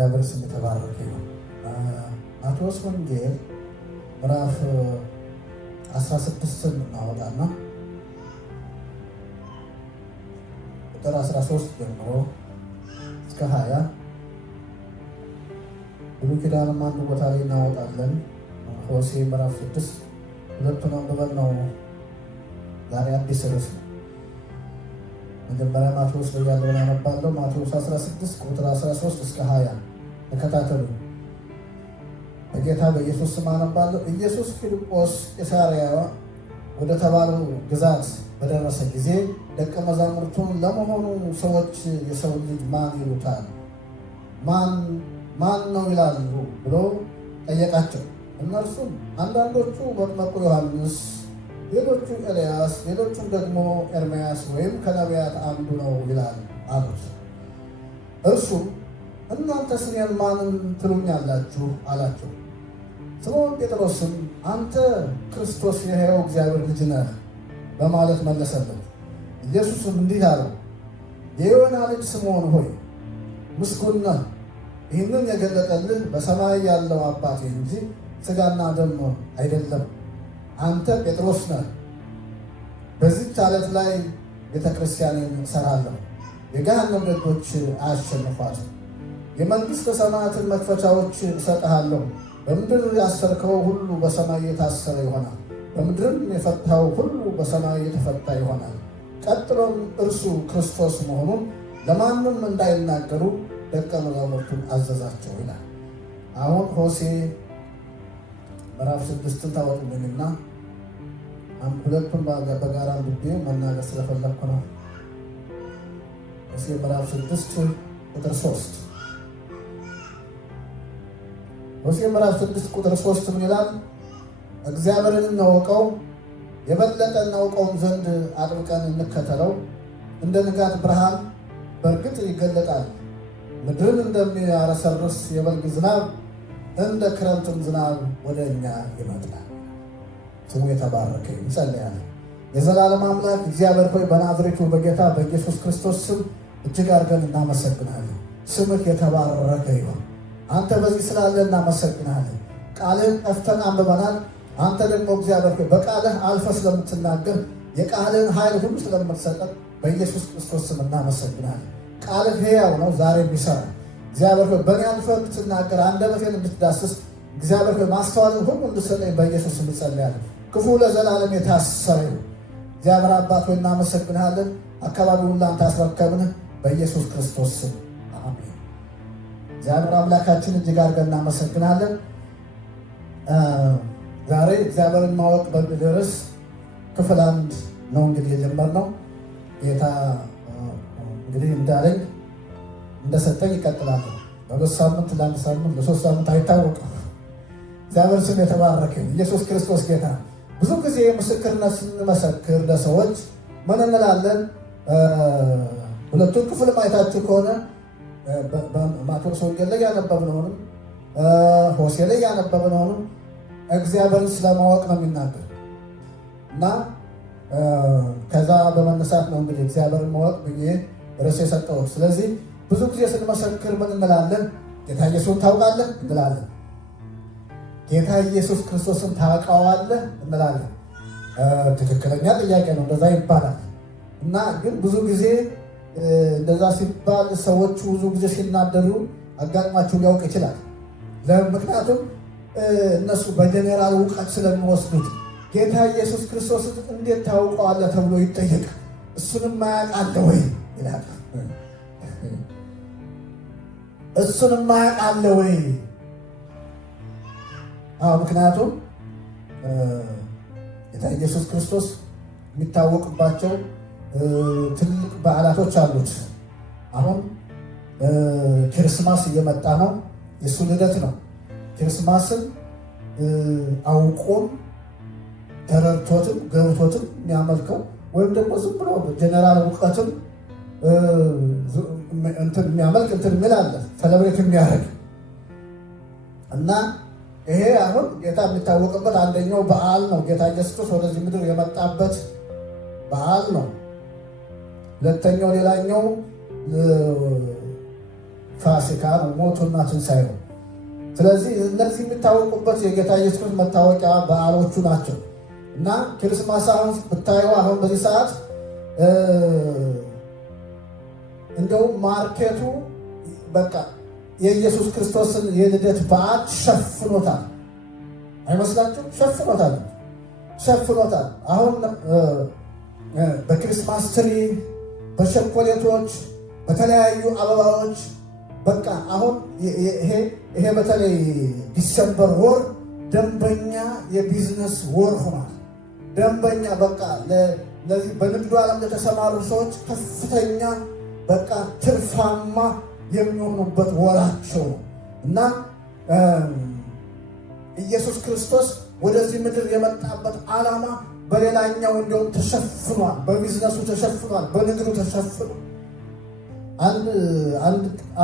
እግዚአብሔር ስም የተባረከ ነው። ማቴዎስ ወንጌል ምዕራፍ 16 እናወጣና ቁጥር 13 ጀምሮ እስከ 20 ብሉይ ኪዳንም አንድ ቦታ ላይ እናወጣለን። ሆሴዕ ምዕራፍ 6 ሁለቱን አንብበን ነው ዛሬ አዲስ ርዕስ ነው። መጀመሪያ ማቴዎስ ላይ ያለውን አነባለሁ። ማቴዎስ 16 ቁጥር 13 እስከ 20 ተከታተሉ። በጌታ በኢየሱስ ስም አነባለሁ። ኢየሱስ ፊልጶስ ቂሳርያ ወደ ተባለው ግዛት በደረሰ ጊዜ ደቀ መዛሙርቱን ለመሆኑ ሰዎች የሰው ልጅ ማን ይሉታል? ማን ነው ይላሉ ብሎ ጠየቃቸው። እነርሱም አንዳንዶቹ መጥምቁ ዮሐንስ፣ ሌሎቹ ኤልያስ፣ ሌሎቹም ደግሞ ኤርምያስ ወይም ከነቢያት አንዱ ነው ይላል አሉት። እርሱም እናንተስ እኔን ማንን ትሉኛላችሁ አላቸው። ስምዖን ጴጥሮስም አንተ ክርስቶስ የሕያው እግዚአብሔር ልጅ ነህ በማለት መለሰለት። ኢየሱስም እንዲህ አለው፣ የዮና ልጅ ስምዖን ሆይ ምስጉን ነህ፣ ይህንን የገለጠልህ በሰማይ ያለው አባቴ እንጂ ሥጋና ደም አይደለም። አንተ ጴጥሮስ ነህ፣ በዚህች ዓለት ላይ ቤተ ክርስቲያንን እሠራለሁ፣ የገሃነም ደጆች አያሸንፏትም። የመንግሥተ ሰማያትን መክፈቻዎች እሰጥሃለሁ። በምድር ያሰርከው ሁሉ በሰማይ የታሰረ ይሆናል፣ በምድርም የፈታው ሁሉ በሰማይ የተፈታ ይሆናል። ቀጥሎም እርሱ ክርስቶስ መሆኑን ለማንም እንዳይናገሩ ደቀ መዛሙርቱን አዘዛቸው ይላል። አሁን ሆሴዕ ምዕራፍ 6 ታወጡልኝና ሁለቱን በጋራ አንብቤ መናገር ስለፈለግኩ ነው። ሆሴዕ ምዕራፍ 6 ቁጥር 3 ሆሴዕ ምዕራፍ 6 ቁጥር 3 ምን ይላል? እግዚአብሔርን እናውቀው፣ የበለጠ እናውቀውም ዘንድ አጥብቀን እንከተለው። እንደ ንጋት ብርሃን በእርግጥ ይገለጣል፣ ምድርን እንደሚያረሰርስ የበልግ ዝናብ እንደ ክረምትም ዝናብ ወደ እኛ ይመጣል። ስሙ የተባረከ እንጸልያለን። የዘላለም አምላክ እግዚአብሔር ሆይ በናዝሬቱ በጌታ በኢየሱስ ክርስቶስ ስም እጅግ አድርገን እናመሰግናለን። ስምህ የተባረከ ይሁን። አንተ በዚህ ስላለ እናመሰግናለን። ቃልህን ከፍተን አንብበናል። አንተ ደግሞ እግዚአብሔር ሆይ በቃልህ አልፈ ስለምትናገር የቃልህን ኃይል ሁሉ ስለምትሰጠን በኢየሱስ ክርስቶስ ስም እናመሰግናለን። ቃልህ ሕያው ነው፣ ዛሬ የሚሰራ እግዚአብሔር ሆይ በእኔ አልፈ እንድትናገር አንደበቴን እንድትዳስስ እግዚአብሔር ሆይ ማስተዋልን ሁሉ እንድትሰጠኝ በኢየሱስ ስም እንጸልያለን። ክፉ ለዘላለም የታሰረ ይሁን። እግዚአብሔር አባት ሆይ እናመሰግንሃለን። አካባቢውን ላንተ አስረከብንህ በኢየሱስ ክርስቶስ ስም አሜን። እግዚአብሔር አምላካችን እጅግ አድርገን እናመሰግናለን። ዛሬ እግዚአብሔርን ማወቅ በሚል ርዕስ ክፍል 1 ነው እንግዲህ የጀመርነው። ጌታ እንግዲህ እንዳለኝ እንደሰጠኝ ይቀጥላል። በሁለት ሳምንት፣ ለአንድ ሳምንት፣ ለሶስት ሳምንት አይታወቅም። እግዚአብሔር ስም የተባረከ። ኢየሱስ ክርስቶስ ጌታ። ብዙ ጊዜ ምስክርነት ስንመሰክር ለሰዎች ምን እንላለን? ሁለቱን ክፍል ማየታችሁ ከሆነ ማቴዎስ ወንጌል ላይ ያነበብነውንም ሆሴዕ ላይ ያነበብነውንም እግዚአብሔርን ስለማወቅ ነው የሚናገር እና ከዛ በመነሳት ነው እንግዲህ እግዚአብሔርን ማወቅ ብዬ ርዕስ የሰጠሁት። ስለዚህ ብዙ ጊዜ ስንመሰክር ምን እንላለን? ጌታ ኢየሱስን ታውቃለህ እንላለን። ጌታ ኢየሱስ ክርስቶስን ታውቀዋለህ እንላለን። ትክክለኛ ጥያቄ ነው፣ እንደዛ ይባላል። እና ግን ብዙ ጊዜ እንደዛ ሲባል ሰዎቹ ብዙ ጊዜ ሲናደዱ አጋጥሟቸው ሊያውቅ ይችላል። ምክንያቱም እነሱ በጀኔራል እውቀት ስለሚወስዱት ጌታ ኢየሱስ ክርስቶስን እንዴት ታውቀዋለህ ተብሎ ይጠየቃል። እሱንም ማያውቅ አለ ወይ ይላል። እሱንም ማያውቅ አለ ወይ? ምክንያቱም ጌታ ኢየሱስ ክርስቶስ የሚታወቅባቸው ትልቅ በዓላቶች አሉት። አሁን ክርስማስ እየመጣ ነው። የእሱ ልደት ነው። ክርስማስን አውቆም ተረድቶትም ገብቶትም የሚያመልከው ወይም ደግሞ ዝም ብሎ ጀነራል እውቀትም የሚያመልክ የሚል አለ፣ ሰለብሬት የሚያደርግ እና ይሄ አሁን ጌታ የሚታወቅበት አንደኛው በዓል ነው። ጌታ ኢየሱስ ክርስቶስ ወደዚህ ምድር የመጣበት በዓል ነው። ሁለተኛው ሌላኛው ፋሲካ ነው፣ ሞቱና ትንሣኤው። ስለዚህ እነዚህ የሚታወቁበት የጌታ ኢየሱስ መታወቂያ በዓሎቹ ናቸው እና ክርስማስ አሁን ብታየው አሁን በዚህ ሰዓት እንደውም ማርኬቱ በቃ የኢየሱስ ክርስቶስን የልደት በዓል ሸፍኖታል። አይመስላችሁም? ሸፍኖታል። አሁን በክሪስማስ ትሪ፣ በቸኮሌቶች፣ በተለያዩ አበባዎች በቃ አሁን ይሄ በተለይ ዲሰምበር ወር ደንበኛ የቢዝነስ ወር ሆኗል። ደንበኛ በቃ ለዚህ በንግዱ ዓለም ለተሰማሩ ሰዎች ከፍተኛ በቃ ትርፋማ የሚሆኑበት ወራቸው እና ኢየሱስ ክርስቶስ ወደዚህ ምድር የመጣበት ዓላማ በሌላኛው እንደውም ተሸፍኗል። በቢዝነሱ ተሸፍኗል፣ በንግዱ ተሸፍኗል።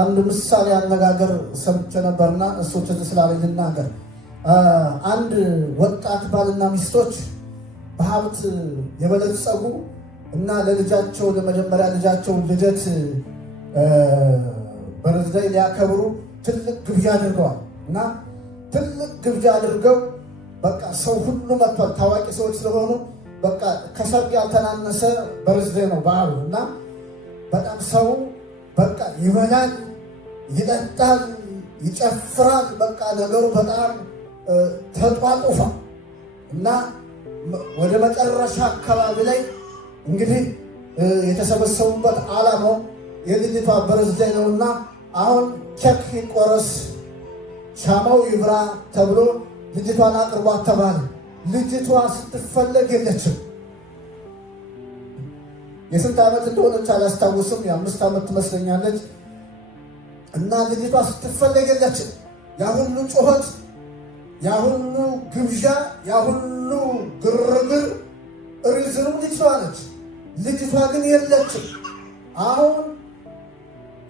አንድ ምሳሌ አነጋገር ሰምቼ ነበርና እሱ ትዝ ስላለኝ ልናገር። አንድ ወጣት ባልና ሚስቶች በሀብት የበለጸጉ እና ለልጃቸው ለመጀመሪያ ልጃቸው ልደት በርዝደይ ሊያከብሩ ትልቅ ግብዣ አድርገዋል እና ትልቅ ግብዣ አድርገው በቃ ሰው ሁሉ መጥቷል። ታዋቂ ሰዎች ስለሆኑ በቃ ከሰርግ ያልተናነሰ በርዝደይ ነው በዓሉ እና በጣም ሰው በቃ ይበላል፣ ይጠጣል፣ ይጨፍራል። በቃ ነገሩ በጣም ተጧጡፋ እና ወደ መጨረሻ አካባቢ ላይ እንግዲህ የተሰበሰቡበት ዓላማው የልጅቷ በርዝደይ ነውና አሁን ኬክ ይቆረስ፣ ሻማው ይብራ ተብሎ ልጅቷን አቅርቧት ተባለ። ልጅቷ ስትፈለግ የለችም። የስንት ዓመት እንደሆነች አላስታውስም፣ የ5 ዓመት ትመስለኛለች። እና ልጅቷ ስትፈለግ የለችም። ያ ሁሉ ጩኸት፣ ያ ሁሉ ግብዣ፣ ያ ሁሉ ግርግር ሪዝኑ ልጅቷ ነች። ልጅቷ ግን የለችም። አሁን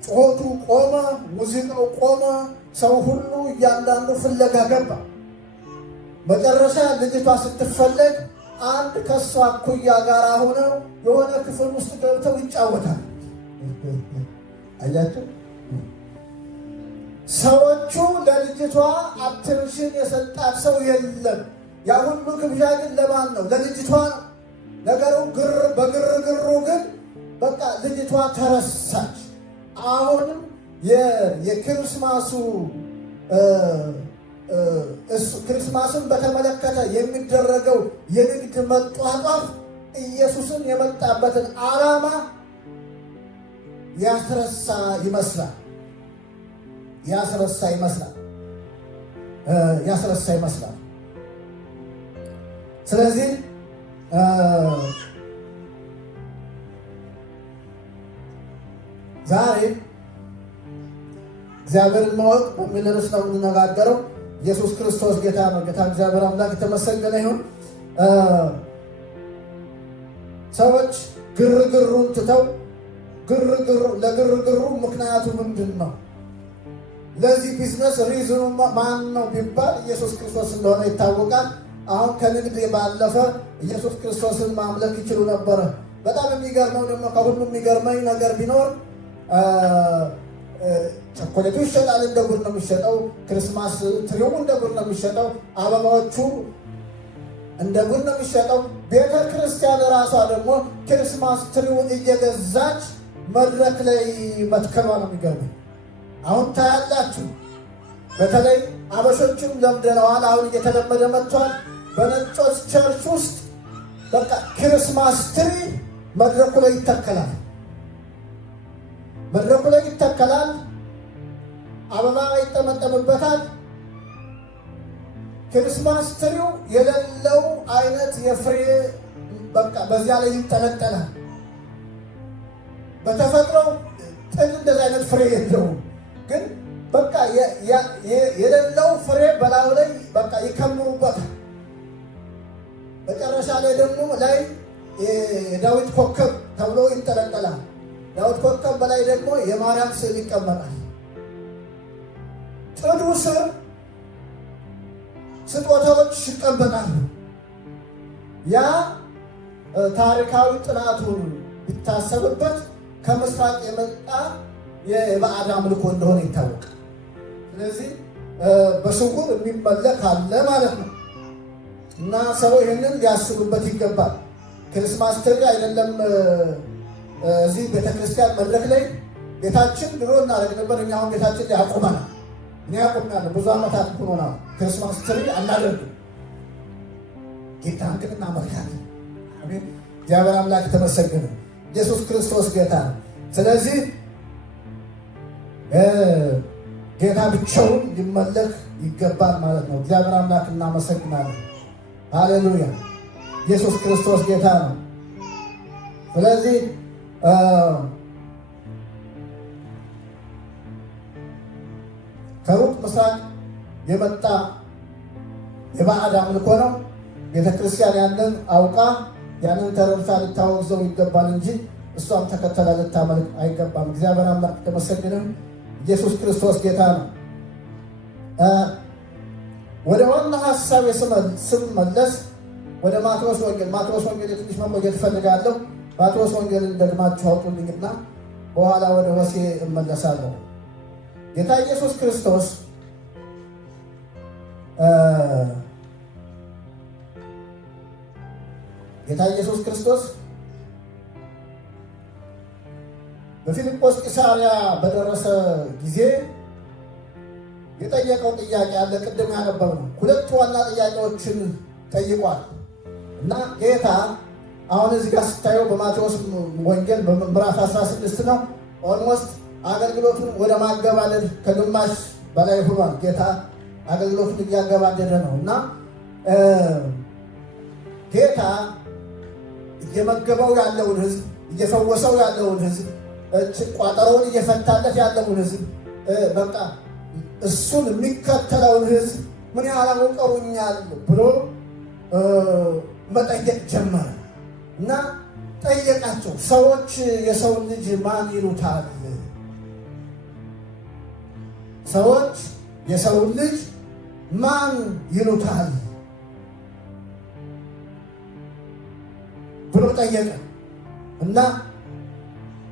ጩኸቱ ቆመ፣ ሙዚቃው ቆመ፣ ሰው ሁሉ እያንዳንዱ ፍለጋ ገባ። መጨረሻ ልጅቷ ስትፈለግ አንድ ከሷ እኩያ ጋር ሆነው የሆነ ክፍል ውስጥ ገብተው ይጫወታል። አያችሁ፣ ሰዎቹ ለልጅቷ አቴንሽን የሰጣት ሰው የለም። ያ ሁሉ ግብዣ ግን ለማን ነው? ለልጅቷ ነው። ነገሩ በግርግሩ ግን በቃ ልጅቷ ተረሳች። አሁንም የክርስማሱ ክርስማስን በተመለከተ የሚደረገው የንግድ መጧጧፍ ኢየሱስን የመጣበትን ዓላማ ያስረሳ ይመስላል። ስለዚህ ዛሬ እግዚአብሔርን ማወቅ በሚል ርዕስ ነው የምንነጋገረው። ኢየሱስ ክርስቶስ ጌታ ነው። ጌታ እግዚአብሔር አምላክ የተመሰገነ ይሁን። ሰዎች ግርግሩን ትተው ለግርግሩ ምክንያቱ ምንድን ነው? ለዚህ ቢዝነስ ሪዝኑ ማን ነው ቢባል ኢየሱስ ክርስቶስ እንደሆነ ይታወቃል። አሁን ከንግድ ባለፈ ኢየሱስ ክርስቶስን ማምለክ ይችሉ ነበረ። በጣም የሚገርመው ደግሞ ከሁሉም የሚገርመኝ ነገር ቢኖር ቸኮሌቱ ይሸጣል፣ እንደ ጉድ ነው የሚሸጠው። ክርስማስ ትሪው እንደ ጉድ ነው የሚሸጠው። አበባዎቹ እንደ ጉድ ነው የሚሸጠው። ቤተ ክርስቲያን ራሷ ደግሞ ክርስማስ ትሪውን እየገዛች መድረክ ላይ መትከሏ ነው የሚገርመኝ። አሁን ታያላችሁ። በተለይ አበሾችም ለምደነዋል። አሁን እየተለመደ መጥቷል። በነጮች ቸርች ውስጥ በቃ ክርስማስ ትሪ መድረኩ ላይ ይተከላል። አበባ ይጠመጠምበታል። ክርስማስ ትሪው የሌለው አይነት የፍሬ በቃ በዚያ ላይ ይንጠለጠላል። በተፈጥሮ ጥል እንደዚህ አይነት ፍሬ የለውም፣ ግን በቃ የሌለው ፍሬ በላዩ ላይ በቃ ይከምሩበታል። መጨረሻ ላይ ደግሞ ላይ የዳዊት ኮከብ ተብሎ ይንጠለጠላል። ዳዊት ኮከብ በላይ ደግሞ የማርያም ስዕል ይቀመጣል። ጥዱ ስር ስጦታዎች ይቀመጣሉ። ያ ታሪካዊ ጥናቱን ቢታሰብበት ከምስራቅ የመጣ የባዕድ አምልኮ እንደሆነ ይታወቃል። ስለዚህ በስውር የሚመለክ አለ ማለት ነው እና ሰው ይህንን ሊያስቡበት ይገባል። ክርስማስ ትሪ አይደለም እዚህ ቤተክርስቲያን መድረክ ላይ ቤታችን ድሮ እናደርግ ነበር። እኛ አሁን ቤታችን ላይ አቁመናል። እኔ አቁሜያለሁ። ብዙ ዓመታት ሆኖናል። ክርስማስ ትሪ አናደርግም። ጌታን ግን እናመልካለን። አሜን። እግዚአብሔር አምላክ የተመሰገነ። ኢየሱስ ክርስቶስ ጌታ ነው። ስለዚህ ጌታ ብቻውን ሊመለክ ይገባል ማለት ነው። እግዚአብሔር አምላክ እናመሰግናለን። ሃሌሉያ። ኢየሱስ ክርስቶስ ጌታ ነው። ስለዚህ ከሩቅ ምስራቅ የመጣ የባዕድ አምልኮ ነው። ቤተክርስቲያን ያንን አውቃ ያንን ተረድታ ልታወግዘው ይገባል እንጂ እሷም ተከተላ ልታመልክ አይገባም። እግዚአብሔር አምላክ የተመሰገነ። ኢየሱስ ክርስቶስ ጌታ ነው። ወደ ዋና ሀሳብ ስመለስ ወደ ማቴዎስ ወንጌል ትንሽ መቆየት እፈልጋለሁ። ማቴዎስ ወንጌልን ደግማችሁ አውጡልኝና በኋላ ወደ ሆሴ እመለሳለሁ። ጌታ ኢየሱስ ክርስቶስ በፊልጶስ ቂሳርያ በደረሰ ጊዜ የጠየቀው ጥያቄ አለ። ቅድም ያነበብነው ሁለት ዋና ጥያቄዎችን ጠይቋል እና ጌታ አሁን እዚህ ጋር ስታየው በማቴዎስ ወንጌል ምዕራፍ 16 ነው። ኦልሞስት አገልግሎቱን ወደ ማገባደድ ከግማሽ በላይ ሆኗል። ጌታ አገልግሎቱን እያገባደደ ነው እና ጌታ እየመገበው ያለውን ሕዝብ እየፈወሰው ያለውን ሕዝብ ቋጠሮውን እየፈታለት ያለውን ሕዝብ በቃ እሱን የሚከተለውን ሕዝብ ምን ያህል አውቀውኛል ብሎ መጠየቅ ጀመረ እና ጠየቃቸው። ሰዎች የሰውን ልጅ ማን ይሉታል? ሰዎች የሰውን ልጅ ማን ይሉታል ብሎ ጠየቀ እና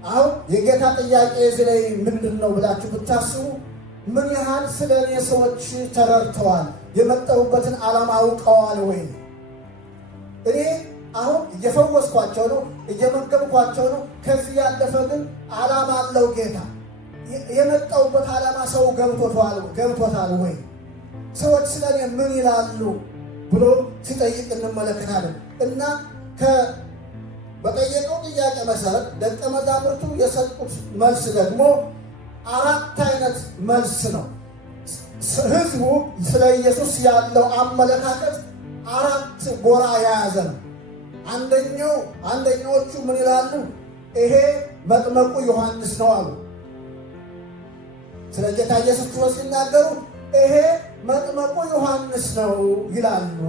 አሁን የጌታ ጥያቄ እዚህ ላይ ምንድን ነው ብላችሁ ብታስቡ ምን ያህል ስለ እኔ ሰዎች ተረድተዋል? የመጣሁበትን ዓላማ አውቀዋል ወይ? እኔ አሁን እየፈወስኳቸው ነው፣ እየመገብኳቸው ነው። ከዚህ ያለፈ ግን ዓላማ አለው ጌታ። የመጣሁበት ዓላማ ሰው ገብቶታል ወይ? ሰዎች ስለ እኔ ምን ይላሉ ብሎ ሲጠይቅ እንመለከታለን እና በጠየቀው ጥያቄ መሰረት ደቀ መዛሙርቱ የሰጡት መልስ ደግሞ አራት አይነት መልስ ነው። ሕዝቡ ስለ ኢየሱስ ያለው አመለካከት አራት ጎራ የያዘ ነው። አንደኛዎቹ ምን ይላሉ? ይሄ መጥመቁ ዮሐንስ ነው አሉ። ስለ ጌታ ኢየሱስ ክርስቶስ ሲናገሩ ይሄ መጥመቁ ዮሐንስ ነው ይላሉ።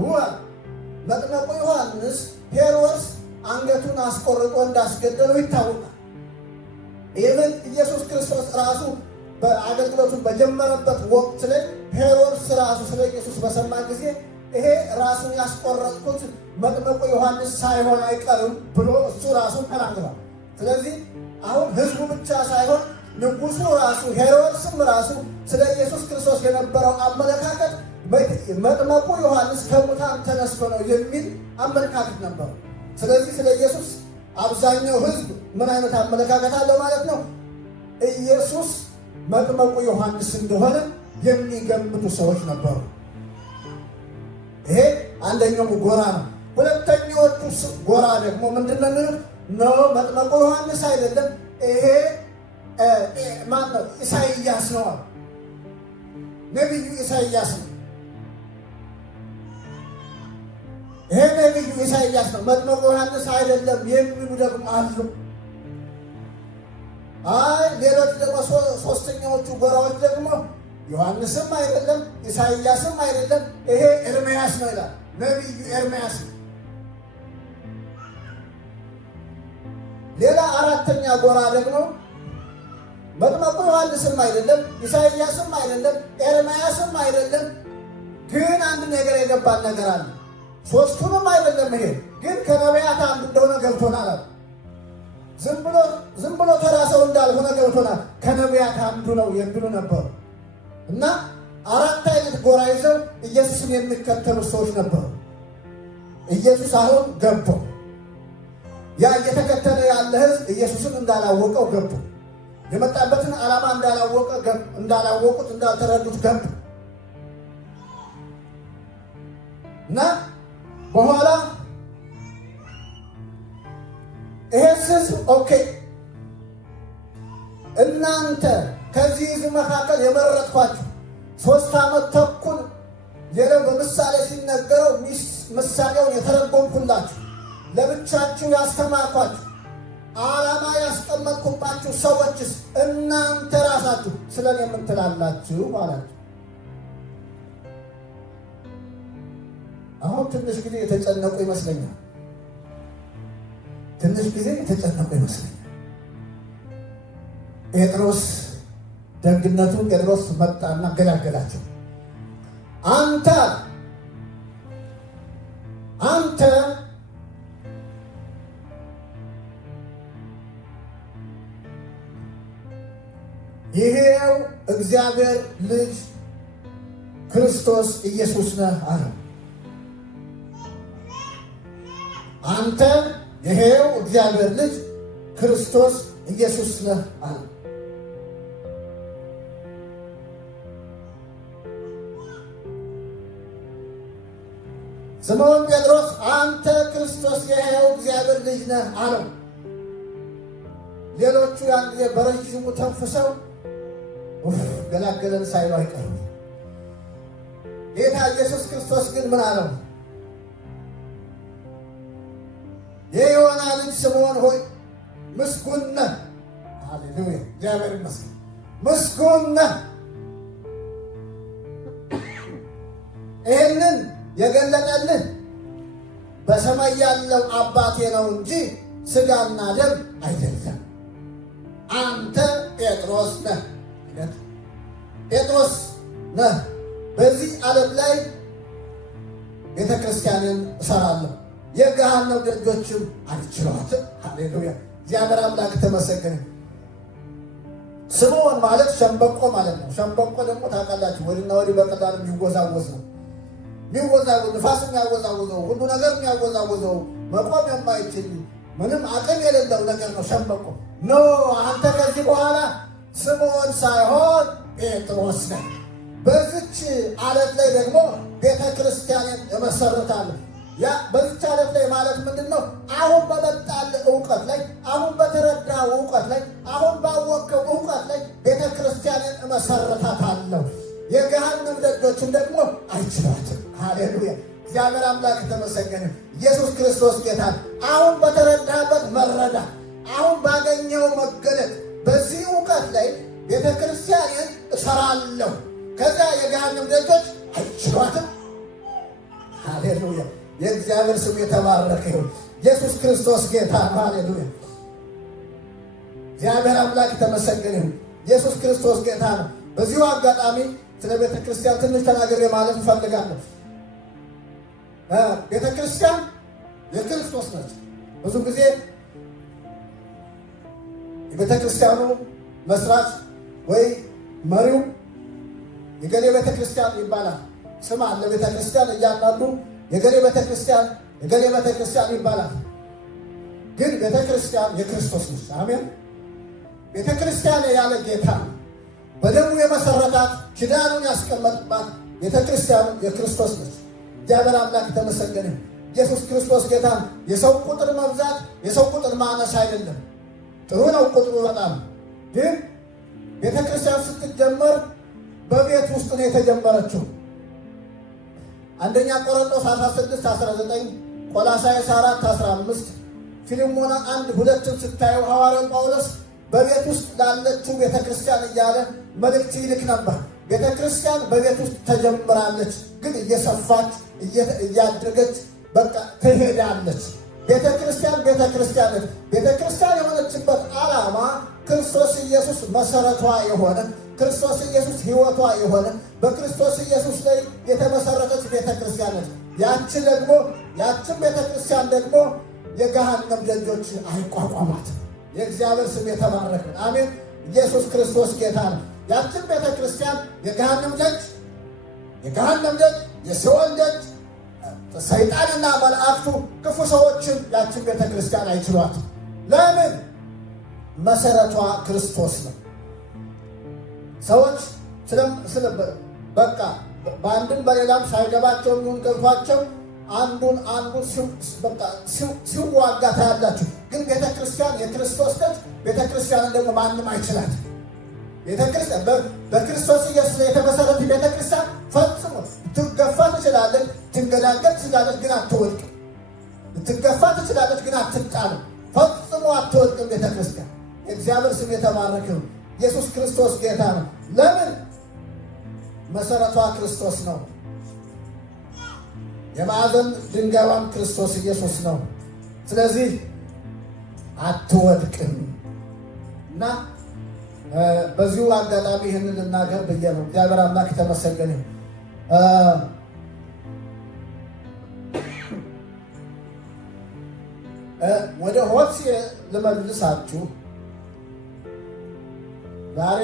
መጥመቁ ዮሐንስ ሄሮድስ አንገቱን አስቆርጦ እንዳስገደለው ይታወቃል። ይህን ኢየሱስ ክርስቶስ ራሱ በአገልግሎቱን በጀመረበት ወቅት ላይ ሄሮድስ ራሱ ስለ ኢየሱስ በሰማ ጊዜ ይሄ ራሱን ያስቆረጥኩት መጥመቁ ዮሐንስ ሳይሆን አይቀርም ብሎ እሱ ራሱ ተናግሯል። ስለዚህ አሁን ሕዝቡ ብቻ ሳይሆን ንጉሱ ራሱ ሄሮድስም ራሱ ስለ ኢየሱስ ክርስቶስ የነበረው አመለካከት መጥመቁ ዮሐንስ ከሙታን ተነስቶ ነው የሚል አመለካከት ነበሩ። ስለዚህ ስለ ኢየሱስ አብዛኛው ሕዝብ ምን አይነት አመለካከት አለው ማለት ነው? ኢየሱስ መጥመቁ ዮሐንስ እንደሆነ የሚገምቱ ሰዎች ነበሩ። ይሄ አንደኛው ጎራ ነው። ሁለተኛዎቹ ጎራ ደግሞ ምንድን ነው የሚሉት? ነው መጥመቁ ዮሐንስ አይደለም፣ ይሄ ማን ነው? ኢሳይያስ ነው። ነቢዩ ኢሳይያስ ነው። ይሄ ነቢዩ ኢሳይያስ ነው፣ መጥመቁ ዮሐንስ አይደለም የሚሉ ደግሞ አሉ። ሌሎች ደግሞ ሶስተኛዎቹ ጎራዎች ደግሞ ዮሐንስም አይደለም ኢሳይያስም አይደለም፣ ይሄ ኤርምያስ ነው ይላል። ነቢዩ ኤርምያስ ነው። ሌላ አራተኛ ጎራ ደግሞ መጥመቁ ዮሐንስም አይደለም ኢሳይያስም አይደለም ኤርምያስም አይደለም፣ ግን አንድ ነገር የገባን ነገር አለ። ሶስቱንም አይደለም፣ ይሄ ግን ከነቢያት አንዱ እንደሆነ ገብቶናል። ዝም ብሎ ተራ ሰው እንዳልሆነ ገብቶናል። ከነቢያት አንዱ ነው የሚሉ ነበሩ እና አራት አይነት ጎራ ይዘው ኢየሱስን የሚከተሉ ሰዎች ነበሩ። ኢየሱስ አሁን ገባው። ያ እየተከተለ ያለ ሕዝብ ኢየሱስን እንዳላወቀው ገቡ። የመጣበትን ዓላማ እንዳላወቁት እንዳልተረዱት ገቡ እና በኋላ ይሄ ሕዝብ ኦኬ እናንተ ከዚህ ሕዝብ መካከል የመረጥኳችሁ 3 ዓመት ተኩል ሌላው በምሳሌ ሲነገረው ምሳሌውን የተረጎምኩላችሁ ለብቻችሁ ያስተማርኳችሁ ዓላማ ያስቀመጥኩባችሁ ሰዎችስ እናንተ ራሳችሁ ስለኔ የምትላላችሁ አላችሁ። አሁን ትንሽ ጊዜ የተጨነቁ ይመስለኛል። ጴጥሮስ ደግነቱ ጴጥሮስ መጣና ገላገላቸው። አንተ ይሄው እግዚአብሔር ልጅ ክርስቶስ ኢየሱስ ነህ አለው። አንተ ይሄው እግዚአብሔር ልጅ ክርስቶስ ኢየሱስ ነህ አለው። ስምዖን ጴጥሮስ አንተ ክርስቶስ የሕያው እግዚአብሔር ልጅ ነህ አለው። ሌሎቹ ያን ጊዜ በረዥሙ ተንፍሰው ገላገለን ሳይሉ አይቀሩም። ጌታ ኢየሱስ ክርስቶስ ግን ምን አለው? የዮና ልጅ ስምዖን ሆይ ምስጉን ነህ። ሃሌሉያ! እግዚአብሔር ይመስገን። ምስጉን ነህ። ይህንን የገለጠልህ በሰማይ ያለው አባቴ ነው እንጂ ሥጋና ደም አይደለም። አንተ ጴጥሮስ ነህ። ጴጥሮስ ነህ። በዚህ ዓለም ላይ ቤተ ክርስቲያንን እሰራለሁ፣ የገሃነም ደጆችም አልችሏትም። ሃሌሉያ! እግዚአብሔር አምላክ ተመሰገነ። ስምዖን ማለት ሸምበቆ ማለት ነው። ሸምበቆ ደግሞ ታውቃላችሁ ወዲና ወዲህ በቀላሉ የሚወዛወዝ ነው። ንፋስ የሚያወዛውዘው ሁሉ ነገር የሚያወዛውዘው መቆም የማይችል ምንም አቅም የሌለው ነገር ነው ሸምበቆ። ኖ አንተ ከዚህ በኋላ ስምዖን ሳይሆን ጴጥሮስ ነህ። በዚች ዓለት ላይ ደግሞ ቤተ ክርስቲያንን እመሰርታለሁ። ያ በዚች ዓለት ላይ ማለት ምንድን ነው? አሁን በመጣል እውቀት ላይ፣ አሁን በተረዳው እውቀት ላይ፣ አሁን ባወቀው እውቀት ላይ ቤተ ክርስቲያንን እመሰርታታለሁ። የገሃነም ደጆችን ደግሞ አይችሏትም። ሃሌሉያ! እግዚአብሔር አምላክ የተመሰገነ። ኢየሱስ ክርስቶስ ጌታ። አሁን በተረዳበት መረዳት፣ አሁን ባገኘው መገለጥ፣ በዚህ እውቀት ላይ ቤተ ክርስቲያንን እሰራለሁ። ከዚያ የገሃነም ደጆች አይችሏትም። ሃሌሉያ! የእግዚአብሔር ስም የተባረከ ይሁን። ኢየሱስ ክርስቶስ ጌታ። ሃሌሉያ! እግዚአብሔር አምላክ የተመሰገነ ይሁን። ኢየሱስ ክርስቶስ ጌታ ነው። በዚሁ አጋጣሚ ስለ ቤተ ክርስቲያን ትንሽ ተናግሬ ማለት እፈልጋለሁ። ቤተ ክርስቲያን የክርስቶስ ነች። ብዙ ጊዜ የቤተ ክርስቲያኑ መስራች ወይ መሪው የገሌ ቤተ ክርስቲያን ይባላል። ስም አለ ቤተ ክርስቲያን፣ እያንዳንዱ የገሌ ቤተ ክርስቲያን የገሌ ቤተ ክርስቲያን ይባላል። ግን ቤተ ክርስቲያን የክርስቶስ ነች። አሜን። ቤተ ክርስቲያን ያለ ጌታ በደሙ የመሰረታት ኪዳኑን ያስቀመጥባት ቤተ ክርስቲያኑ የክርስቶስ ነች። እግዚአብሔር አምላክ የተመሰገነ። ኢየሱስ ክርስቶስ ጌታ። የሰው ቁጥር መብዛት የሰው ቁጥር ማነስ አይደለም። ጥሩ ነው ቁጥሩ በጣም ግን ቤተ ክርስቲያን ስትጀመር በቤት ውስጥ ነው የተጀመረችው። አንደኛ ቆሮንቶስ 16:19 ቆላስይስ 4:15 ፊልሞና 1:2 ስታዩ ሐዋርያው ጳውሎስ በቤት ውስጥ ላለችው ቤተ ክርስቲያን እያለ መልእክት ይልክ ነበር። ቤተ ክርስቲያን በቤት ውስጥ ተጀምራለች፣ ግን እየሰፋች እያደገች በቃ ትሄዳለች። ቤተ ክርስቲያን ቤተ ክርስቲያን ነች። ቤተ ክርስቲያን የሆነችበት ዓላማ ክርስቶስ ኢየሱስ መሰረቷ የሆነ ክርስቶስ ኢየሱስ ሕይወቷ የሆነ በክርስቶስ ኢየሱስ ላይ የተመሰረተች ቤተ ክርስቲያን ነች። ያችን ቤተ ክርስቲያን ደግሞ የገሃነም ደጆች አይቋቋማትም። የእግዚአብሔር ስም የተባረከ አሜን። ኢየሱስ ክርስቶስ ጌታ ነው። ያችን ቤተ ክርስቲያን የገሃነም ደጅ የሲኦል ደጅ ሰይጣንና መላእክቱ ክፉ ሰዎችን ያችን ቤተ ክርስቲያን አይችሏት። ለምን? መሰረቷ ክርስቶስ ነው። ሰዎች በቃ በአንድም በሌላም ሳይገባቸው የሚሆን ገብቷቸው አንዱን ሲዋጋ ታያላችሁ። ግን ቤተ ክርስቲያን የክርስቶስ ደጅ፣ ቤተ ክርስቲያንን ደግሞ ማንም አይችላት። በክርስቶስ ኢየሱስ የተመሰረተ ቤተ ክርስቲያን ፈጽሞ ትገፋ ትችላለች፣ ትንገዳገድ ትችላለች፣ ግን አትወድቅም። ትገፋ ትችላለች፣ ግን አትጣልም። ፈጽሞ አትወድቅም ቤተ ክርስቲያን። የእግዚአብሔር ስም የተባረከ ነው። ኢየሱስ ክርስቶስ ጌታ ነው። ለምን? መሰረቷ ክርስቶስ ነው። የማዕዘን ድንጋዩም ክርስቶስ ኢየሱስ ነው። ስለዚህ አትወድቅም እና በዚሁ አጋጣሚ ይህንን ልናገር ብዬ ነው። እግዚአብሔር አምላክ የተመሰገነ። ወደ ሆሴዕ ልመልሳችሁ። ዛሬ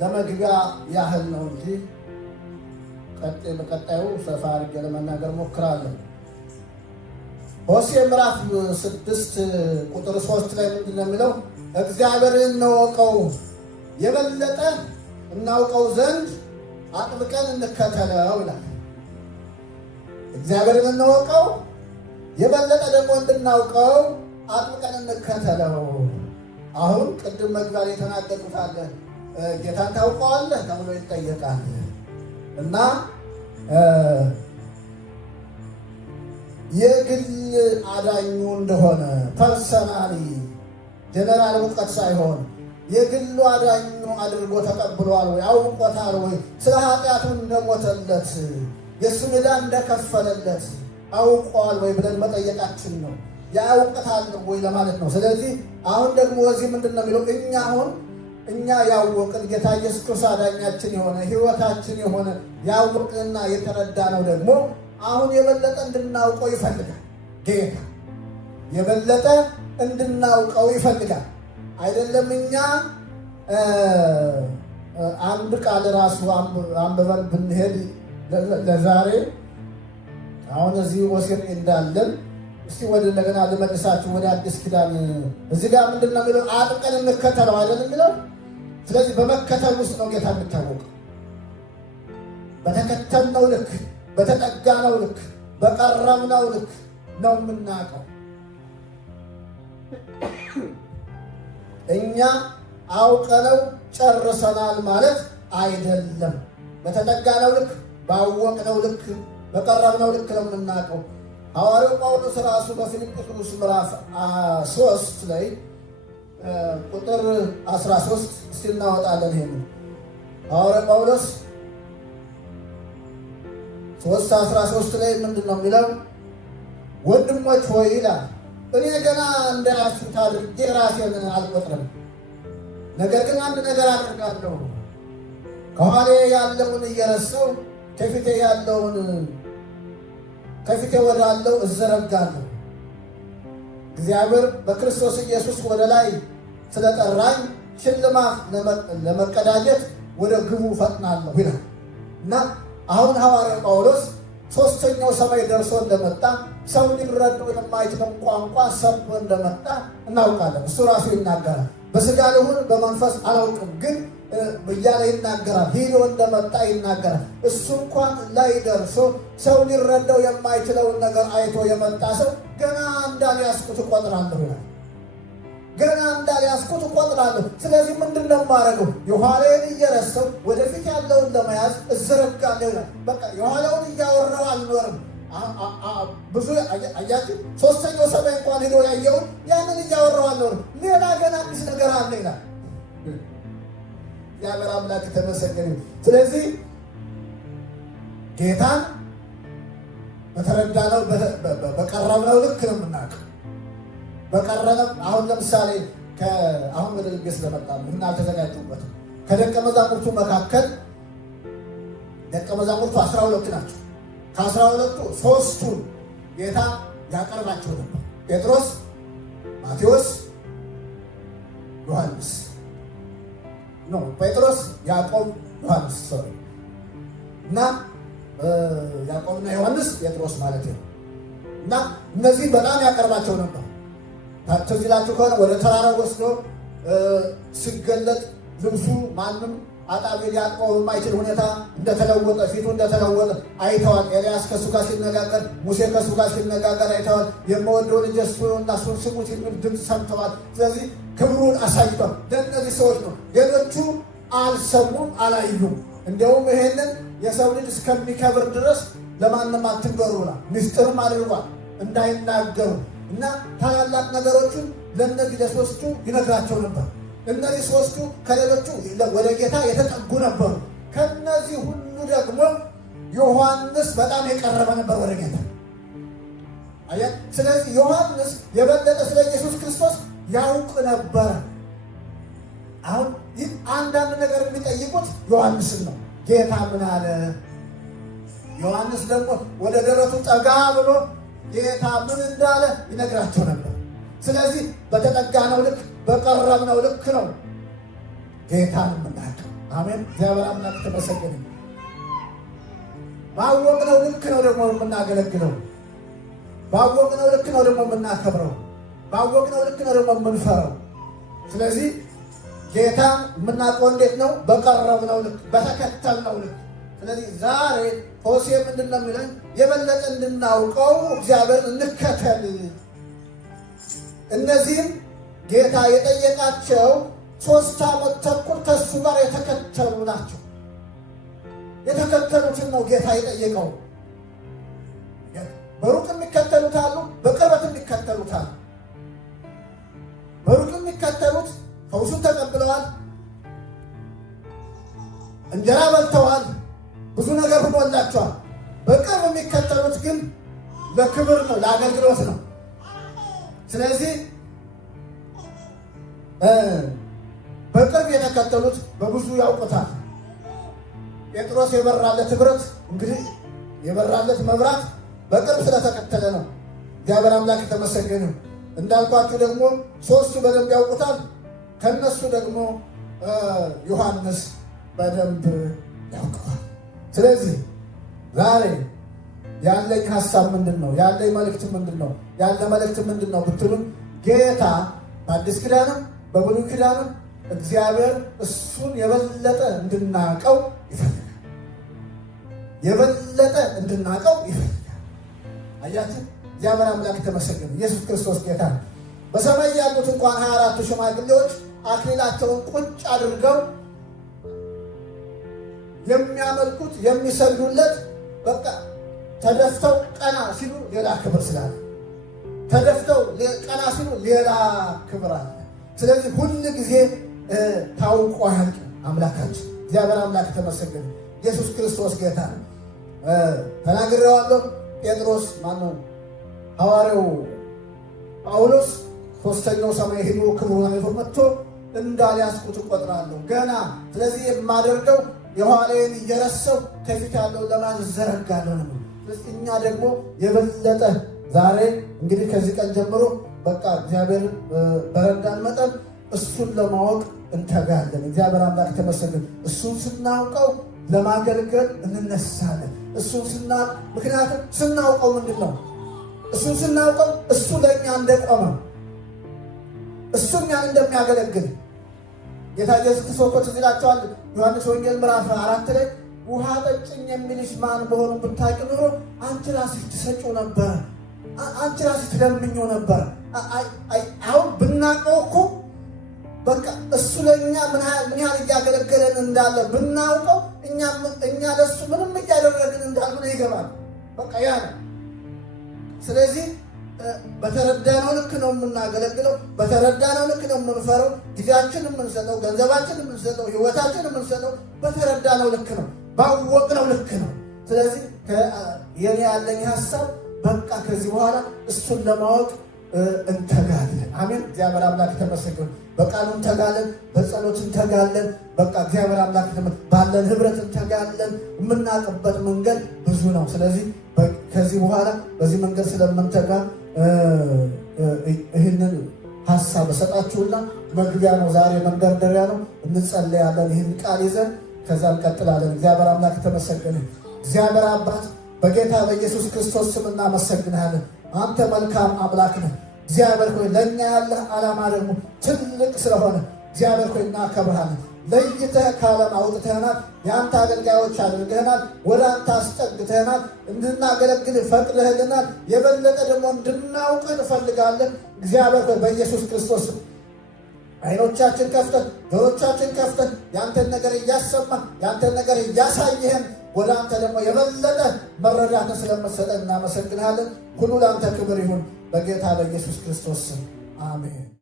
ለመግቢያ ያህል ነው እንጂ በቀጣዩ ሰፋ አድርጌ ለመናገር ሞክራለሁ። ሆሴዕ ምዕራፍ 6 ቁጥር 3 ላይ ምንድን ነው የሚለው? እግዚአብሔርን እንወቀው፣ የበለጠ እናውቀው ዘንድ አጥብቀን እንከተለው ይላል። እግዚአብሔርን እንወቀው፣ የበለጠ ደግሞ እንድናውቀው አጥብቀን እንከተለው። አሁን ቅድም መግቢያ ላይ የተናገርኩት አለ። ጌታን ታውቀዋለህ ተብሎ ይጠየቃል እና የግል አዳኙ እንደሆነ ፐርሰናሊ ጀነራል እውቀት ሳይሆን የግሉ አዳኙ አድርጎ ተቀብሏል ወይ? አውቆታል ወይ? ስለ ኃጢአቱ እንደሞተለት የእሱን ዕዳ እንደከፈለለት አውቋል ወይ ብለን መጠየቃችን ነው። ያውቀታል ወይ ለማለት ነው። ስለዚህ አሁን ደግሞ እዚህ ምንድን ነው የሚለው? እኛ ያወቅን ጌታ ኢየሱስ ክርስቶስ አዳኛችን የሆነ ሕይወታችን የሆነ ያወቅንና የተረዳ ነው ደግሞ አሁን የበለጠ እንድናውቀው ይፈልጋል። ጌታ የበለጠ እንድናውቀው ይፈልጋል። አይደለም እኛ አንድ ቃል ራሱ አንብበን ብንሄድ ለዛሬ አሁን እዚህ ሆሴዕ እንዳለን እስቲ ወደ እንደገና ልመልሳችሁ ወደ አዲስ ኪዳን። እዚህ ጋር ምንድን ነው የሚለው? አጥብቀን እንከተለው አይደል የሚለው። ስለዚህ በመከተል ውስጥ ነው ጌታ የሚታወቀው። በተከተልነው ልክ፣ በተጠጋነው ልክ፣ በቀረብነው ልክ ነው የምናውቀው። እኛ አውቀነው ጨርሰናል ማለት አይደለም። በተጠጋነው ልክ፣ ባወቅነው ልክ፣ በቀረብነው ልክ ነው የምናውቀው። ሐዋርያው ጳውሎስ ራሱ በፊልጵስዩስ ምዕራፍ 3 ላይ ቁጥር 13 እስቲ እናወጣለን። ይሄን ሐዋርያው ጳውሎስ 3:13 ላይ ምንድን ነው የሚለው? ወንድሞች ሆይ ይላል፣ እኔ ገና እንዳያችሁት አድርጌ ራሴን አልቆጥርም። ነገር ግን አንድ ነገር አደርጋለሁ፣ ከኋላ ያለውን እየረሳሁ ከፊቴ ወዳለው እዘረጋለሁ። እግዚአብሔር በክርስቶስ ኢየሱስ ወደ ላይ ስለጠራኝ ሽልማት ለመቀዳጀት ወደ ግቡ ፈጥናለሁ ይላል እና አሁን ሐዋርያው ጳውሎስ ሦስተኛው ሰማይ ደርሶ እንደመጣ ሰው ሊረዳው የማይችለው ቋንቋ ሰብኮ እንደመጣ እናውቃለን። እሱ ራሱ ይናገራል። በሥጋ ልሁን በመንፈስ አላውቅም ግን እያለ ይናገራል። ሄዶ እንደመጣ ይናገራል። እሱ እንኳን ላይ ደርሶ ሰው ሊረዳው የማይችለውን ነገር አይቶ የመጣ ሰው ገና እንዳልያዝኩት እቆጥራለሁ ይላል። ገና እንዳልያዝኩት እቆጥራለሁ። ስለዚህ ምንድን ነው የማደርገው? የኋላዬን እየረሳሁ ወደፊት ያለውን ለመያዝ እዘረጋለሁ ይላል። በቃ የኋላውን እያወራሁ አልኖርም። ብዙ አያችሁ፣ ሦስተኛው ሰማይ እንኳን ሄዶ ያየውን ያንን እያወራሁ አልኖርም። ሌላ ገና አዲስ ነገር አለ ይላል። የአገር አምላክ ተመሰገነ። ስለዚህ ጌታን በተረዳነው በቀረብነው ልክ ነው የምናውቀው። በቀረበም አሁን ለምሳሌ አሁን ወደ ልቤ ስለመጣ ምን አልተዘጋጁበትም። ከደቀ መዛሙርቱ መካከል ደቀ መዛሙርቱ 12 ናቸው። ከ12ቱ 3ቱን ጌታ ያቀርባቸው ነበር። ጴጥሮስ፣ ማቴዎስ፣ ዮሐንስ ነው። ጴጥሮስ፣ ያዕቆብ፣ ዮሐንስ እና ያዕቆብና ዮሐንስ ጴጥሮስ ማለት ነው። እና እነዚህ በጣም ያቀርባቸው ነበር። ትዝ ይላችሁ ከሆነ ወደ ተራራ ወስዶ ሲገለጥ ልብሱ ማንም አጣቢ ሊያጥበው የማይችል ሁኔታ እንደተለወጠ፣ ፊቱ እንደተለወጠ አይተዋል። ኤልያስ ከእሱ ጋር ሲነጋገር፣ ሙሴ ከእሱ ጋር ሲነጋገር አይተዋል። የምወደው ልጅ እሱ እና እሱን ስሙት የሚል ድምፅ ሰምተዋል። ስለዚህ ክብሩን አሳይቷል። ለእነዚህ ሰዎች ነው። ሌሎቹ አልሰሙም፣ አላዩም። እንዲያውም ይሄንን የሰው ልጅ እስከሚከብር ድረስ ለማንም አትንገሩና ምስጢርም አድርጓል እንዳይናገሩ እና ታላላቅ ነገሮችን ለእነዚህ ለሶስቱ ይነግራቸው ነበር። እነዚህ ሶስቱ ከሌሎቹ ወደ ጌታ የተጠጉ ነበሩ። ከነዚህ ሁሉ ደግሞ ዮሐንስ በጣም የቀረበ ነበር ወደ ጌታ። ስለዚህ ዮሐንስ የበለጠ ስለ ኢየሱስ ክርስቶስ ያውቅ ነበረ። አሁን ይህ አንዳንድ ነገር የሚጠይቁት ዮሐንስን ነው። ጌታ ምን አለ? ዮሐንስ ደግሞ ወደ ደረቱ ጠጋ ብሎ ጌታ ምን እንዳለ ይነግራቸው ነበር። ስለዚህ በተጠጋነው ልክ በቀረብነው ልክ ነው ጌታን የምናውቀው። አሜን። እግዚአብሔር አምላክ ተመሰገነ። ባወቅነው ልክ ነው ደግሞ የምናገለግለው። ባወቅነው ልክ ነው ደግሞ የምናከብረው። ባወቅነው ልክ ነው ደግሞ የምንፈረው። ስለዚህ ጌታን የምናውቀው እንዴት ነው? በቀረብነው ልክ፣ በተከተልነው ልክ። ስለዚህ ዛሬ ሆሴ ምንድን ነው የሚለን? የበለጠ እንድናውቀው እግዚአብሔር እንከተል። እነዚህም ጌታ የጠየቃቸው 3 ዓመት ተኩል ከእሱ ጋር የተከተሉ ናቸው። የተከተሉትን ነው ጌታ የጠየቀው። በሩቅ የሚከተሉት አሉ፣ በቅርበት የሚከተሉት አሉ። በሩቅ የሚከተሉት ፈውሱን ተቀብለዋል፣ እንጀራ በልተዋል፣ ብዙ ነገር ሆኖላቸዋል። በቅርብ የሚከተሉት ግን ለክብር ነው፣ ለአገልግሎት ነው። ስለዚህ በቅርብ የተከተሉት በብዙ ያውቁታል። ጴጥሮስ የበራለት ህብረት እንግዲህ የበራለት መብራት በቅርብ ስለተከተለ ነው። እግዚአብሔር አምላክ የተመሰገነ። እንዳልኳችሁ ደግሞ 3ቱ በደንብ ያውቁታል። ከነሱ ደግሞ ዮሐንስ በደንብ ያውቀዋል። ስለዚህ ዛሬ ያለኝ ሀሳብ ምንድን ነው? ያለኝ መልእክት ምንድን ነው? ያለ መልእክት ምንድን ነው ብትሉም ጌታ በአዲስ ኪዳንም በብሉይ ኪዳንም እግዚአብሔር እሱን የበለጠ እንድናውቀው ይፈልጋል። የበለጠ እንድናውቀው ይፈልጋል። አያችሁ፣ እግዚአብሔር አምላክ የተመሰገነ። ኢየሱስ ክርስቶስ ጌታ ነው። በሰማይ ያሉት እንኳን 24ቱ ሽማግሌዎች አክሊላቸውን ቁጭ አድርገው የሚያመልኩት የሚሰግዱለት በቃ ተደፍተው ቀና ሲሉ ሌላ ክብር ስላለ፣ ተደፍተው ቀና ሲሉ ሌላ ክብር አለ። ስለዚህ ሁል ጊዜ ታውቆ አያልቅም አምላካችን። እግዚአብሔር አምላክ ተመሰገነ። ኢየሱስ ክርስቶስ ጌታ ነው። ተናግሬዋለሁ። ጴጥሮስ ማነው ሐዋርያው ጳውሎስ 3ኛው ሰማይ ሄዶ ክብሩን አይቶ መጥቶ እንዳልያዝኩት እቆጥራለሁ ገና። ስለዚህ የማደርገው የኋላዬን እየረሳሁ ከፊት ያለውን ለማዘዝ ዘረጋለሁ ነው። ስለዚህ እኛ ደግሞ የበለጠ ዛሬ እንግዲህ ከዚህ ቀን ጀምሮ በቃ እግዚአብሔር በረዳን መጠን እሱን ለማወቅ እንተጋለን። እግዚአብሔር አምላክ ተመሰገነ። እሱን ስናውቀው ለማገልገል እንነሳለን። እሱን ምክንያቱም ስናውቀው ምንድን ነው? እሱን ስናውቀው እሱ ለእኛ እንደቆመ እሱ እኛን እንደሚያገለግል ጌታ ኢየሱስ ክርስቶስ ትዝ ይላችኋል። ዮሐንስ ወንጌል ምዕራፍ 4 ላይ ውሃ ጠጭኝ የሚልሽ ማን በሆኑ ብታውቂ ኖሮ አንቺ ራስሽ ትሰጪው ነበር፣ አንቺ ራስሽ ትለምኚው ነበር። አሁን ብናውቀው እኮ በቃ እሱ ለእኛ ምን ያህል እያገለገለን እንዳለ ብናውቀው እኛ ለእሱ ምንም እያደረግን እንዳልሆነ ይገባል። በቃ ያ ነው። ስለዚህ በተረዳነው ልክ ነው የምናገለግለው፣ በተረዳነው ልክ ነው የምንፈረው። ጊዜያችን የምንሰጠው፣ ገንዘባችን የምንሰጠው፣ ህይወታችን የምንሰጠው በተረዳነው ልክ ነው፣ ባወቅነው ልክ ነው። ስለዚህ የኔ ያለኝ ሀሳብ በቃ ከዚህ በኋላ እሱን ለማወቅ እንተጋለን። አሜን። እግዚአብሔር አምላክ ተመሰገነ። በቃሉ እንተጋለን፣ በጸሎት እንተጋለን። በቃ እግዚአብሔር አምላክ ባለን ህብረት እንተጋለን። የምናውቅበት መንገድ ብዙ ነው። ስለዚህ ከዚህ በኋላ በዚህ መንገድ ስለምንተጋ ይህንን ሀሳብ እሰጣችሁና መግቢያ ነው፣ ዛሬ መንደርደሪያ ነው። እንጸልያለን ይህን ቃል ይዘን ከዛ እንቀጥላለን። እግዚአብሔር አምላክ ተመሰገነ። እግዚአብሔር አባት በጌታ በኢየሱስ ክርስቶስ ስም እናመሰግንሃለን። አንተ መልካም አምላክ ነህ። እግዚአብሔር ሆይ ለእኛ ያለህ ዓላማ ደግሞ ትልቅ ስለሆነ እግዚአብሔር ሆይ እናከብርሃለን። ለይተህ ከዓለም አውጥተህናል። የአንተ አገልጋዮች አድርገህናል። ወደ አንተ አስጠግተህናል። እንድናገለግል ፈቅደህልናል። የበለጠ ደግሞ እንድናውቅ እንፈልጋለን። እግዚአብሔር ሆይ በኢየሱስ ክርስቶስ ዓይኖቻችን ከፍተን ጆሮቻችን ከፍተን ያንተን ነገር እያሰማን ያንተን ነገር እያሳየህን ወደ አንተ ደግሞ የበለጠ መረዳትን ስለመሰጠን እናመሰግንሃለን። ሁሉ ለአንተ ክብር ይሁን በጌታ በኢየሱስ ክርስቶስ ስም አሜን።